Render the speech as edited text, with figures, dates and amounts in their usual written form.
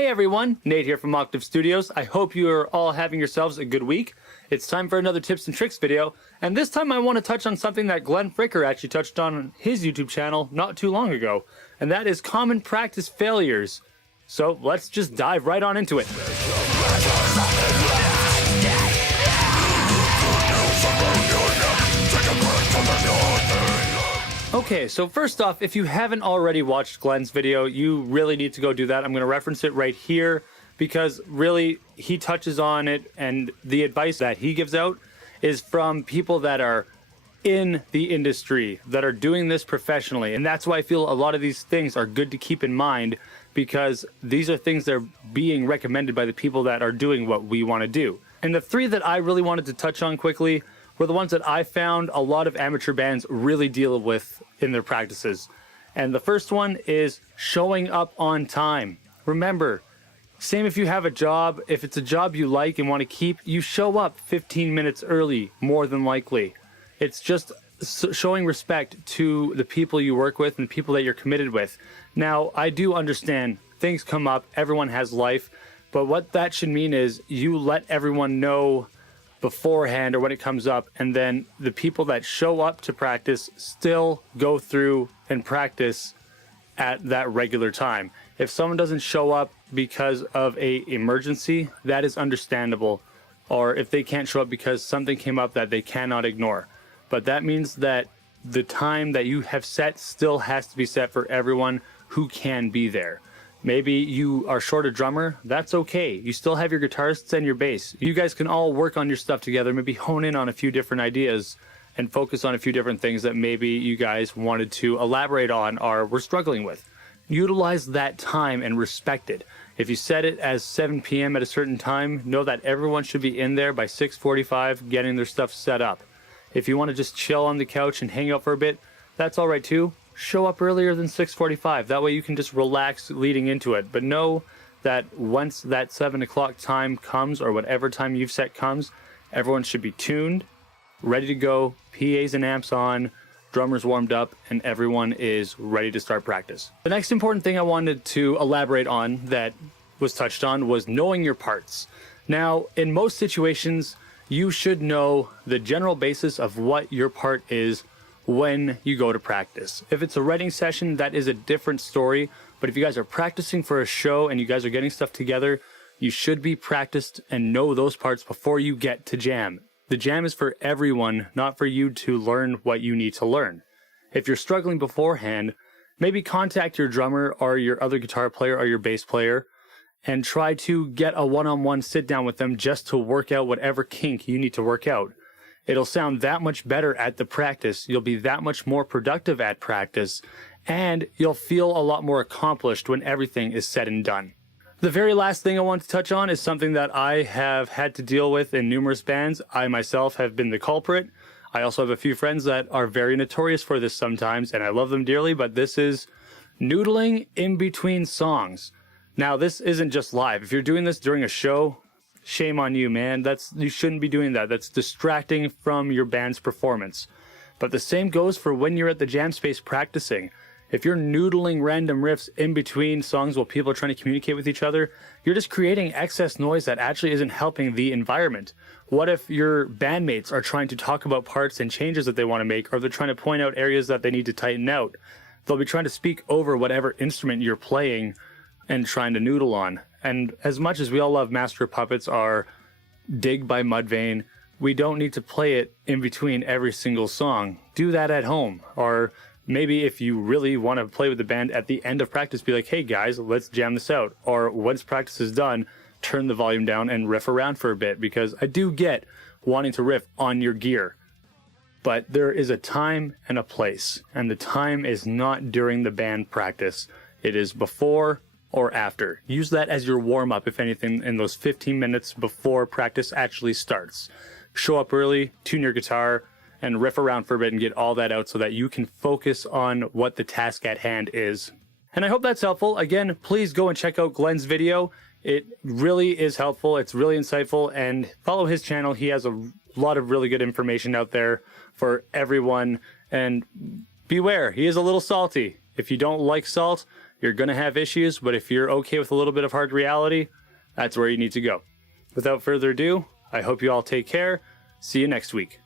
Hey everyone, Nate here from Octave Studios. I hope you are all having yourselves a good week. It's time for another tips and tricks video, and this time I want to touch on something that Glenn Fricker actually touched on his YouTube channel not too long ago, and that is common practice failures. So let's just dive right on into it. Okay, so first off, if you haven't already watched Glenn's video, you really need to go do that. I'm going to reference it right here because really he touches on it, and the advice that he gives out is from people that are in the industry, that are doing this professionally. And that's why I feel a lot of these things are good to keep in mind, because these are things that are being recommended by the people that are doing what we want to do. And the three that I really wanted to touch on quickly were the ones that I found a lot of amateur bands really deal with in their practices. And the first one is showing up on time. Remember, same if you have a job, if it's a job you like and want to keep, you show up 15 minutes early, more than likely. It's just showing respect to the people you work with and the people that you're committed with. Now, I do understand things come up, everyone has life, but what that should mean is you let everyone know beforehand or when it comes up, and then the people that show up to practice still go through and practice at that regular time. If someone doesn't show up because of a emergency, that is understandable, or if they can't show up because something came up that they cannot ignore. But that means that the time that you have set still has to be set for everyone who can be there. Maybe you are short a drummer, that's okay. You still have your guitarists and your bass. You guys can all work on your stuff together, maybe hone in on a few different ideas and focus on a few different things that maybe you guys wanted to elaborate on or were struggling with. Utilize that time and respect it. If you set it as 7 p.m. at a certain time, know that everyone should be in there by 6:45 getting their stuff set up. If you want to just chill on the couch and hang out for a bit, that's all right too. Show up earlier than 6:45. That way you can just relax leading into it. But know that once that 7 o'clock time comes, or whatever time you've set comes, everyone should be tuned, ready to go, PAs and amps on, drummers warmed up, and everyone is ready to start practice. The next important thing I wanted to elaborate on that was touched on was knowing your parts. Now, in most situations, you should know the general basis of what your part is when you go to practice. If it's a writing session, that is a different story. But if you guys are practicing for a show and you guys are getting stuff together, you should be practiced and know those parts before you get to jam. The jam is for everyone, not for you to learn what you need to learn. If you're struggling beforehand, maybe contact your drummer or your other guitar player or your bass player and try to get a one-on-one sit down with them just to work out whatever kink you need to work out. It'll sound that much better at the practice. You'll be that much more productive at practice, and you'll feel a lot more accomplished when everything is said and done. The very last thing I want to touch on is something that I have had to deal with in numerous bands. I myself have been the culprit. I also have a few friends that are very notorious for this sometimes, and I love them dearly, but this is noodling in between songs. Now, this isn't just live. If you're doing this during a show, shame on you, man. You shouldn't be doing that. That's distracting from your band's performance. But the same goes for when you're at the jam space practicing. If you're noodling random riffs in between songs while people are trying to communicate with each other, you're just creating excess noise that actually isn't helping the environment. What if your bandmates are trying to talk about parts and changes that they want to make, or they're trying to point out areas that they need to tighten out? They'll be trying to speak over whatever instrument you're playing and trying to noodle on. And as much as we all love Master of Puppets or Dig by Mudvayne, we don't need to play it in between every single song. Do that at home. Or maybe if you really want to play with the band at the end of practice, be like, hey guys, let's jam this out. Or once practice is done, turn the volume down and riff around for a bit, because I do get wanting to riff on your gear. But there is a time and a place, and the time is not during the band practice. It is before or after. Use that as your warm-up, if anything, in those 15 minutes before practice actually starts. Show up early, tune your guitar, and riff around for a bit and get all that out so that you can focus on what the task at hand is. And I hope that's helpful. Again, please go and check out Glenn's video. It really is helpful. It's really insightful, and follow his channel. He has a lot of really good information out there for everyone. And beware, he is a little salty. If you don't like salt, You're going to have issues, but if you're okay with a little bit of hard reality, that's where you need to go. Without further ado, I hope you all take care. See you next week.